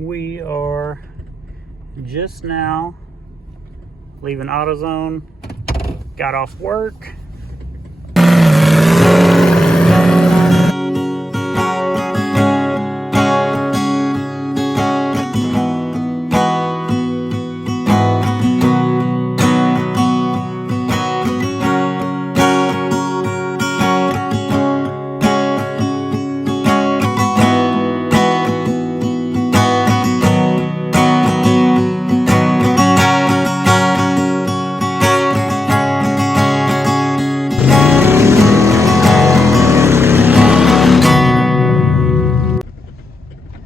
We are just now leaving Autozone, got off work.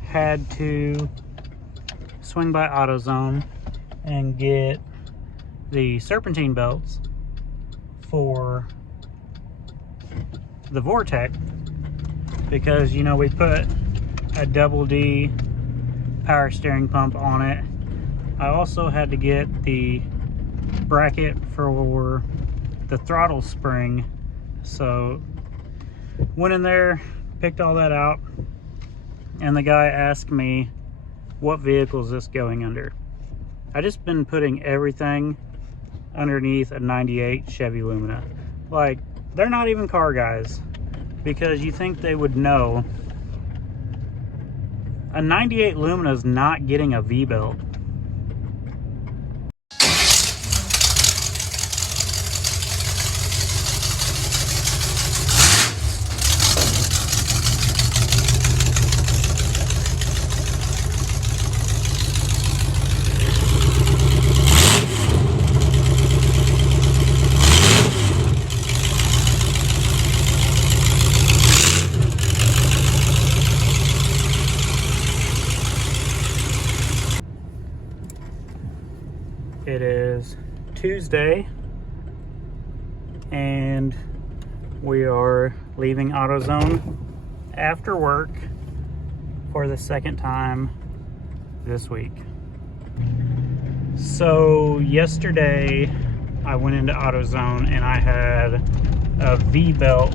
Had to swing by Autozone and get the serpentine belts for the Vortec, because you know we put a double D power steering pump on it. I also had to get the bracket for the throttle spring, so went in there, picked all that out, and the guy asked me, what vehicle is this going under? I just been putting everything underneath a 98 Chevy Lumina. Like, they're not even car guys, because you think they would know. A 98 Lumina is not getting a V-belt. It is Tuesday, and we are leaving Autozone after work for the second time this week. So yesterday I went into Autozone and I had a V-belt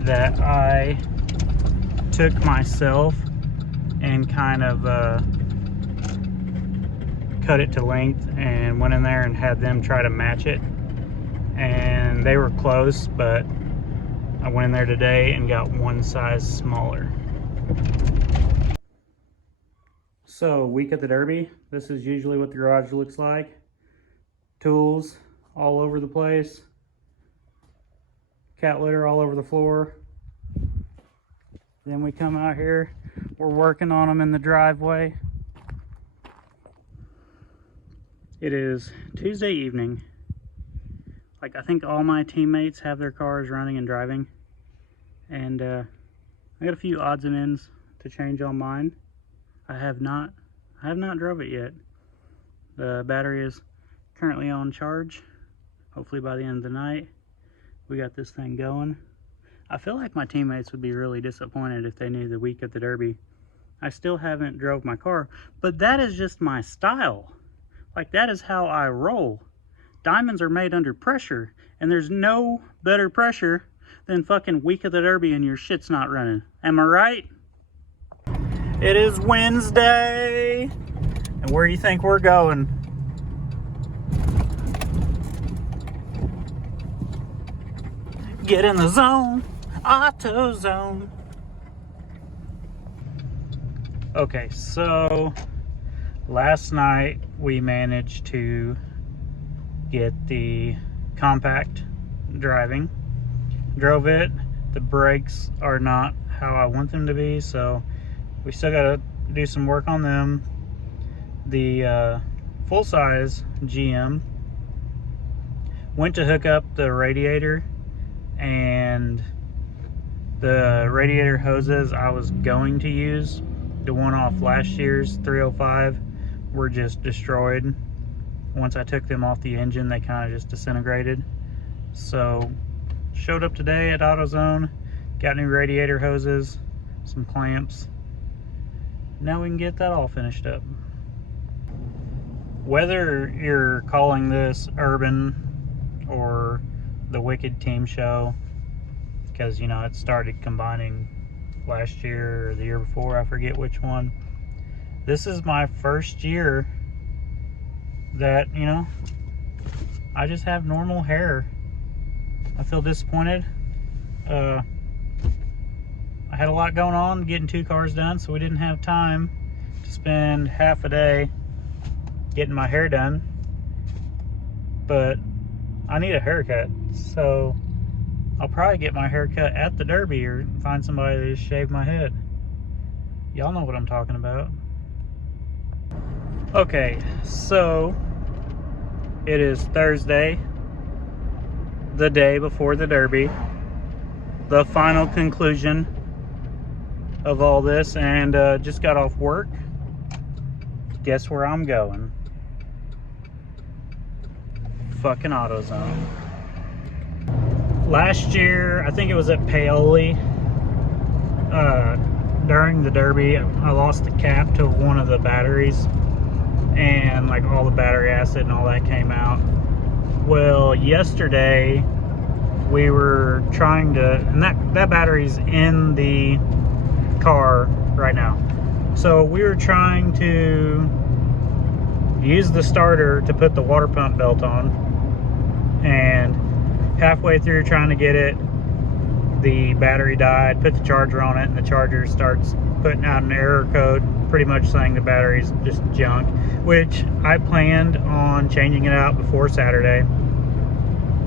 that I took myself and kind of cut it to length and went in there and had them try to match it, and they were close, but I went in there today and got one size smaller. So, week at the Derby, this is usually what the garage looks like. Tools all over the place, cat litter all over the floor. Then we come out here, we're working on them in the driveway. It is Tuesday evening. Like, I think all my teammates have their cars running and driving. And I got a few odds and ends to change on mine. I have not drove it yet. The battery is currently on charge. Hopefully by the end of the night, we got this thing going. I feel like my teammates would be really disappointed if they knew the week at the Derby I still haven't drove my car, but that is just my style. Like, that is how I roll. Diamonds are made under pressure, and there's no better pressure than fucking week of the Derby and your shit's not running. Am I right? It is Wednesday, and where do you think we're going? Get in the zone, Autozone. Okay, so last night we managed to get the compact driving. Drove it. The brakes are not how I want them to be, so we still got to do some work on them. The full-size GM went to hook up the radiator, and the radiator hoses I was going to use, the one off last year's 305, were just destroyed. Once I took them off the engine, they kind of just disintegrated. So showed up today at AutoZone, got new radiator hoses, some clamps. Now we can get that all finished up. Whether you're calling this urban or the Wicked Team Show, because you know it started combining last year or the year before, I forget which one, This is my first year that, you know, I just have normal hair. I feel disappointed. I had a lot going on getting 2 cars done, so we didn't have time to spend half a day getting my hair done. But I need a haircut, so I'll probably get my hair cut at the Derby or find somebody to just shave my head. Y'all know what I'm talking about. Okay, so it is Thursday, the day before the Derby, the final conclusion of all this, and just got off work. Guess where I'm going? Fucking Autozone. Last year, I think it was at Paoli, during the Derby, I lost the cap to one of the batteries, and like all the battery acid and all that came out. Well, yesterday we were trying to, and that battery's in the car right now. So we were trying to use the starter to put the water pump belt on, and halfway through trying to get it, the battery died. Put the charger on it, and the charger starts putting out an error code, pretty much saying the battery's just junk, which I planned on changing it out before Saturday,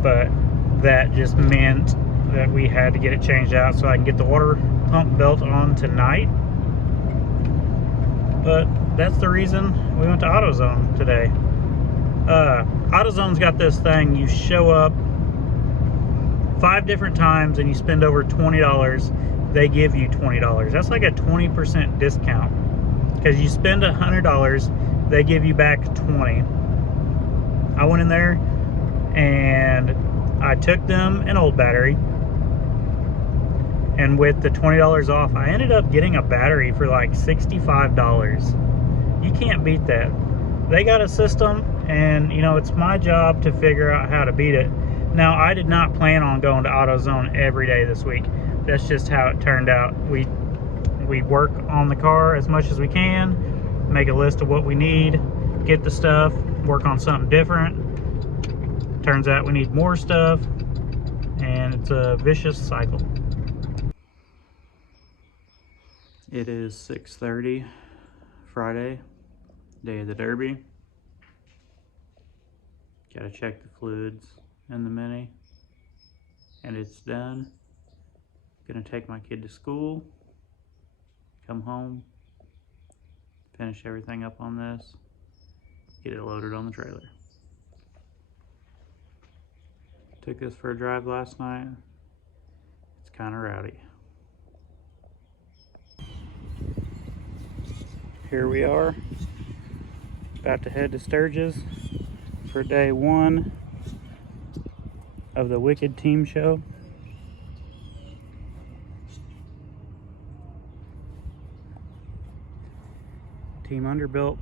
but that just meant that we had to get it changed out so I can get the water pump belt on tonight. But that's the reason we went to AutoZone today. AutoZone's got this thing, you show up 5 different times and you spend over $20, they give you $20. That's like a 20% discount, because you spend $100, they give you back $20. I went in there and I took them an old battery, and with the $20 off, I ended up getting a battery for like $65. You can't beat that. They got a system, and you know, it's my job to figure out how to beat it. Now, I did not plan on going to AutoZone every day this week. That's just how it turned out. We work on the car as much as we can, make a list of what we need, get the stuff, work on something different. Turns out we need more stuff, and it's a vicious cycle. It is 6:30 Friday, day of the Derby. Gotta check the fluids in the Mini, and it's done. Gonna take my kid to school, come home, finish everything up on this, get it loaded on the trailer. Took this for a drive last night. It's kind of rowdy. Here we are, about to head to Sturgis for day 1 of the Wicked Team Show. Team Underbuilt